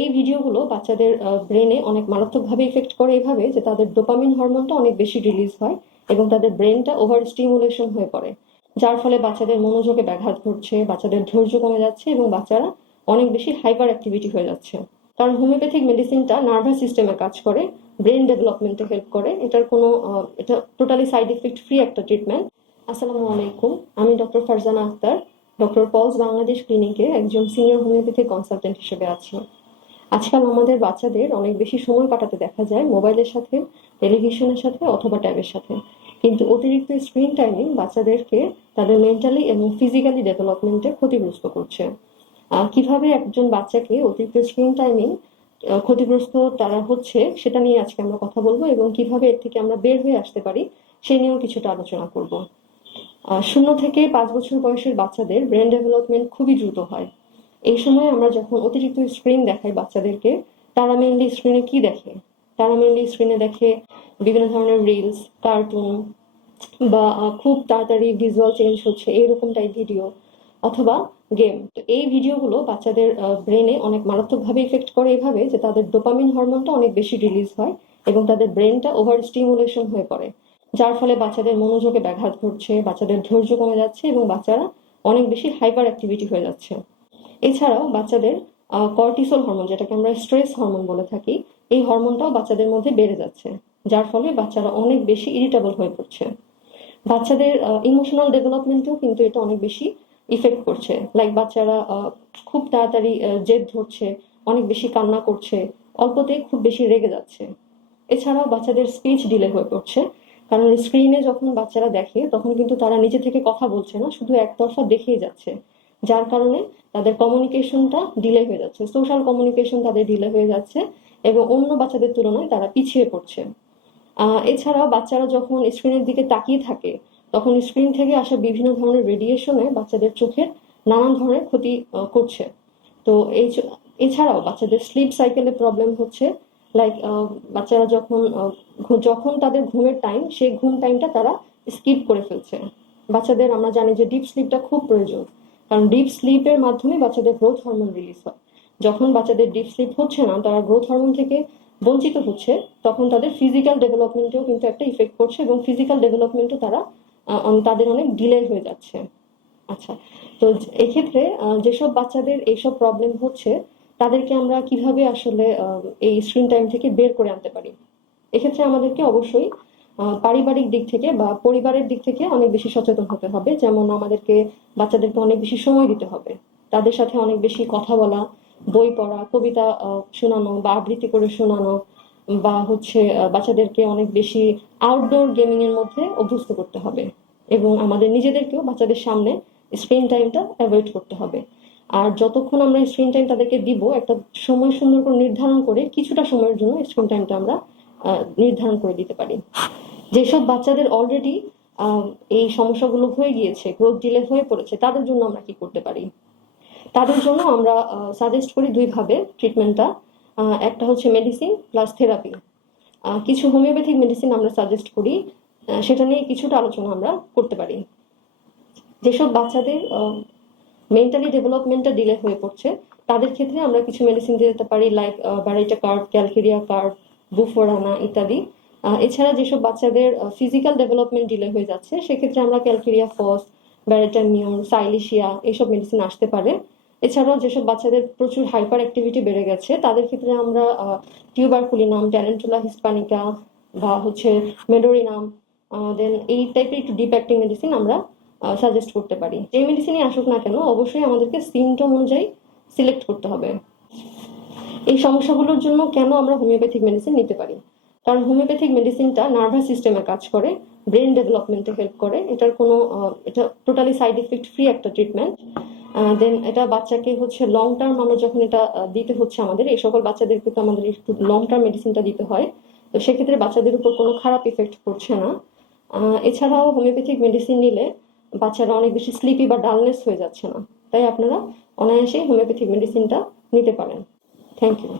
এই ভিডিওগুলো বাচ্চাদের ব্রেনে অনেক মারাত্মকভাবে ইফেক্ট করে এইভাবে যে তাদের ডোপামিন হরমোনটা অনেক বেশি রিলিজ হয় এবং তাদের ব্রেনটা ওভার স্টিমুলেশন হয়ে পড়ে, যার ফলে বাচ্চাদের মনোযোগে ব্যাঘাত ঘটছে, বাচ্চাদের ধৈর্য কমে যাচ্ছে এবং বাচ্চারা অনেক বেশি হাইপার অ্যাক্টিভিটি হয়ে যাচ্ছে। কারণ হোমিওপ্যাথিক মেডিসিনটা নার্ভাস সিস্টেমে কাজ করে, ব্রেন ডেভেলপমেন্টে হেল্প করে। এটা টোটালি সাইড এফেক্ট ফ্রি একটা ট্রিটমেন্ট। আসসালামু আলাইকুম, আমি doctor Farzana Akter, doctor Paul's Bangladesh ক্লিনিকে একজন সিনিয়র হোমিওপ্যাথিক কনসালটেন্ট হিসেবে আছি। আজকাল আমাদের বাচ্চাদের অনেক বেশি সময় কাটাতে দেখা যায় মোবাইলের সাথে, টেলিভিশনের সাথে অথবা ট্যাবের সাথে। কিন্তু অতিরিক্ত স্ক্রিন টাইমিং বাচ্চাদেরকে তাদের মেন্টালি এবং ফিজিক্যালি ডেভেলপমেন্টে ক্ষতিগ্রস্ত করছে। কিভাবে একজন বাচ্চাকে অতিরিক্ত স্ক্রিন টাইমিং ক্ষতিগ্রস্ত তারা হচ্ছে সেটা নিয়ে আজকে আমরা কথা বলবো এবং কিভাবে এর থেকে আমরা বের হয়ে আসতে পারি সে নিয়েও কিছুটা আলোচনা করব। 0 থেকে 5 বছর বয়সের বাচ্চাদের ব্রেন ডেভেলপমেন্ট খুবই দ্রুত হয়। এই সময় আমরা যখন অতিরিক্ত স্ক্রিন দেখাই বাচ্চাদেরকে, তারা মেইনলি স্ক্রিনে কি দেখে? তারা মেইনলি স্ক্রিনে দেখে বিভিন্ন ধরনের রিলস, কার্টুন বা খুব তাড়াতাড়ি ভিজুয়াল চেঞ্জ হচ্ছে এইরকম টাইপ ভিডিও অথবা গেম। তো এই ভিডিওগুলো বাচ্চাদের ব্রেনে অনেক মারাত্মকভাবে ইফেক্ট করে এইভাবে যে তাদের ডোপামিন হরমোনটা অনেক বেশি রিলিজ হয় এবং তাদের ব্রেনটা ওভার স্টিমুলেশন হয়ে পড়ে, যার ফলে বাচ্চাদের মনোযোগে ব্যাঘাত ঘটছে, বাচ্চাদের ধৈর্য কমে যাচ্ছে এবং বাচ্চারা অনেক বেশি হাইপার অ্যাক্টিভিটি হয়ে যাচ্ছে। এছাড়াও বাচ্চাদের কর্টিসল হরমোন, যেটাকে আমরা স্ট্রেস হরমোন বলে থাকি, এই হরমোনটাও বাচ্চাদের মধ্যে বেড়ে যাচ্ছে, যার ফলে বাচ্চারা অনেক বেশি ইরিটেবল হয়ে পড়ছে। বাচ্চাদের ইমোশনাল ডেভেলপমেন্টেও কিন্তু এটা অনেক বেশি ইফেক্ট করছে। লাইক বাচ্চারা খুব তাড়াতাড়ি জেদ ধরছে, অনেক বেশি কান্না করছে, অল্পতেই খুব বেশি রেগে যাচ্ছে। এছাড়াও বাচ্চাদের স্পিচ ডিলে হয়ে পড়ছে, কারণ স্ক্রিনে যখন বাচ্চারা দেখে তখন কিন্তু তারা নিজে থেকে কথা বলছে না, শুধু একতরফা দেখেই যাচ্ছে, যার কারণে তাদের কমিউনিকেশনটা ডিলে হয়ে যাচ্ছে, সোশ্যাল কমিউনিকেশন তাদের ডিলে হয়ে যাচ্ছে এবং অন্য বাচ্চাদের তুলনায় তারা পিছিয়ে পড়ছে। এছাড়াও বাচ্চারা যখন স্ক্রিনের দিকে তাকিয়ে থাকে তখন স্ক্রিন থেকে আসা বিভিন্ন ধরনের রেডিয়েশনে বাচ্চাদের চোখের নানান ধরনের ক্ষতি করছে। তো এছাড়াও বাচ্চাদের স্লিপ সাইকেলে প্রবলেম হচ্ছে। লাইক বাচ্চারা যখন তাদের ঘুমের টাইম, সেই ঘুম টাইমটা তারা স্কিপ করে ফেলছে। বাচ্চাদের আমরা জানি যে ডিপ স্লিপটা খুব প্রয়োজন, কারণ ডিপ স্লিপের মাধ্যমে বাচ্চাদের গ্রোথ হরমোন রিলিজ হয়। যখন বাচ্চাদের ডিপ স্লিপ হচ্ছে না, তারা গ্রোথ হরমোন থেকে বঞ্চিত হচ্ছে, তখন তাদের ফিজিক্যাল ডেভেলপমেন্টেও কিন্তু একটা ইফেক্ট করছে এবং ফিজিক্যাল ডেভেলপমেন্টও তাদের অনেক ডিলে হয়ে যাচ্ছে। আচ্ছা, তো এক্ষেত্রে যেসব বাচ্চাদের এইসব প্রবলেম হচ্ছে তাদেরকে আমরা কিভাবে আসলে এই স্ক্রিন টাইম থেকে বের করে আনতে পারি? এক্ষেত্রে আমাদেরকে অবশ্যই পারিবারিক দিক থেকে বা পরিবারের দিক থেকে অনেক বেশি সচেতন হতে হবে। যেমন আমাদেরকে বাচ্চাদেরকে অনেক বেশি সময় দিতে হবে, তাদের সাথে অনেক বেশি কথা বলা, বই পড়া, কবিতা শোনানো বা আবৃত্তি করে শোনানো, বা হচ্ছে বাচ্চাদেরকে অনেক বেশি আউটডোর গেমিং এর মধ্যে অভ্যস্ত করতে হবে এবং আমাদের নিজেদেরকেও বাচ্চাদের সামনে স্ক্রিন টাইমটা অ্যাভয়েড করতে হবে। আর যতক্ষণ আমরা স্ক্রিন টাইম তাদেরকে দিব, একটা সময় সুন্দর করে নির্ধারণ করে কিছুটা সময়ের জন্য স্ক্রিন টাইমটা আমরা নির্ধারণ করে দিতে পারি। যেসব বাচ্চাদের অলরেডি এই সমস্যাগুলো হয়ে গিয়েছে, গ্রোথ ডিলে হয়ে পড়েছে, তাদের জন্য আমরা কি করতে পারি? তাদের জন্য আমরা সাজেস্ট করি 2 ভাবে ট্রিটমেন্টটা। একটা হচ্ছে মেডিসিন প্লাস থেরাপি। কিছু হোমিওপ্যাথিক মেডিসিন আমরা সাজেস্ট করি, সেটা নিয়ে কিছুটা আলোচনা আমরা করতে পারি। যেসব বাচ্চাদের মেন্টালি ডেভেলপমেন্টটা ডিলে হয়ে পড়ছে তাদের ক্ষেত্রে আমরা কিছু মেডিসিন দিতে পারি, লাইক ব্যারাইটা কার্ড, ক্যালকেরিয়া কার্ড, বুফোরানা ইত্যাদি। এছাড়া যেসব বাচ্চাদের ফিজিক্যাল ডেভেলপমেন্ট ডিলে হয়ে যাচ্ছে সেক্ষেত্রে আমরা ক্যালকেরিয়া ফস, ব্যারাটামিউর, সাইলিশিয়া এইসব মেডিসিন আসতে পারে। এছাড়াও যেসব বাচ্চাদের প্রচুর হাইপার অ্যাক্টিভিটি বেড়ে গেছে তাদের ক্ষেত্রে আমরা টিউবারকুলিনাম, ট্যালেন্টুলা হিসপানিকা বা হচ্ছে মেডোরিনাম, দেন এই টাইপের একটু ডিপ অ্যাক্টিং মেডিসিন আমরা সাজেস্ট করতে পারি। যে মেডিসিনই আসুক না কেন অবশ্যই আমাদেরকে সিমটম অনুযায়ী সিলেক্ট করতে হবে। এই সমস্যাগুলোর জন্য কেন আমরা হোমিওপ্যাথিক মেডিসিন নিতে পারি? কারণ হোমিওপ্যাথিক মেডিসিনটা নার্ভাস সিস্টেমে কাজ করে, ব্রেন ডেভেলপমেন্টে হেল্প করে। এটা টোটালি সাইড এফেক্ট ফ্রি একটা ট্রিটমেন্ট। দেন এটা বাচ্চাকে হচ্ছে লং টার্ম আমরা যখন এটা দিতে হচ্ছে, আমাদের এই সকল বাচ্চাদেরকে তো আমাদের একটু লং টার্ম মেডিসিনটা দিতে হয়, তো সেক্ষেত্রে বাচ্চাদের উপর কোনো খারাপ ইফেক্ট পড়ছে না। এছাড়াও হোমিওপ্যাথিক মেডিসিন নিলে বাচ্চারা অনেক বেশি স্লিপি বা ডালনেস হয়ে যাচ্ছে না, তাই আপনারা অনায়াসেই হোমিওপ্যাথিক মেডিসিনটা নিতে পারেন। Thank you.